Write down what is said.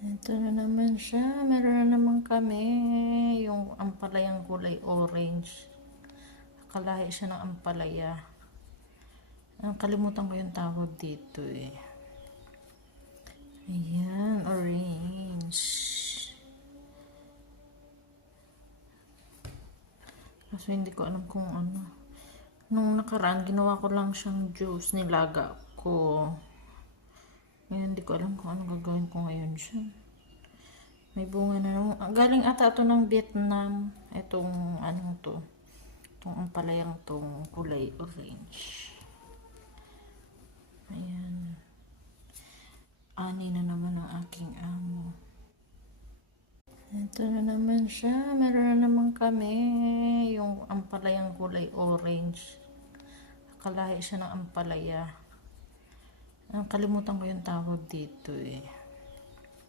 Ito na naman siya. Meron na naman kami. Yung ampalayang kulay orange. Kalahi siya ng ampalaya. Kalimutan ko yung tawag dito eh. Ayan, orange. Kaso hindi ko alam kung ano. Nung nakaraan, ginawa ko lang siyang juice. Nilaga ko. Ngayon, hindi ko alam kung ano gagawin ko ngayon siya. May bunga na naman. Galing ata ito ng Vietnam. Itong anong to. Itong ampalayang tong kulay orange. Ayan. Ani na naman ang aking amo. Ito na naman siya. Meron na naman kami. Yung ampalayang kulay orange. Kalahi siya ng ampalaya. Kalimutan ko yung tawag dito eh.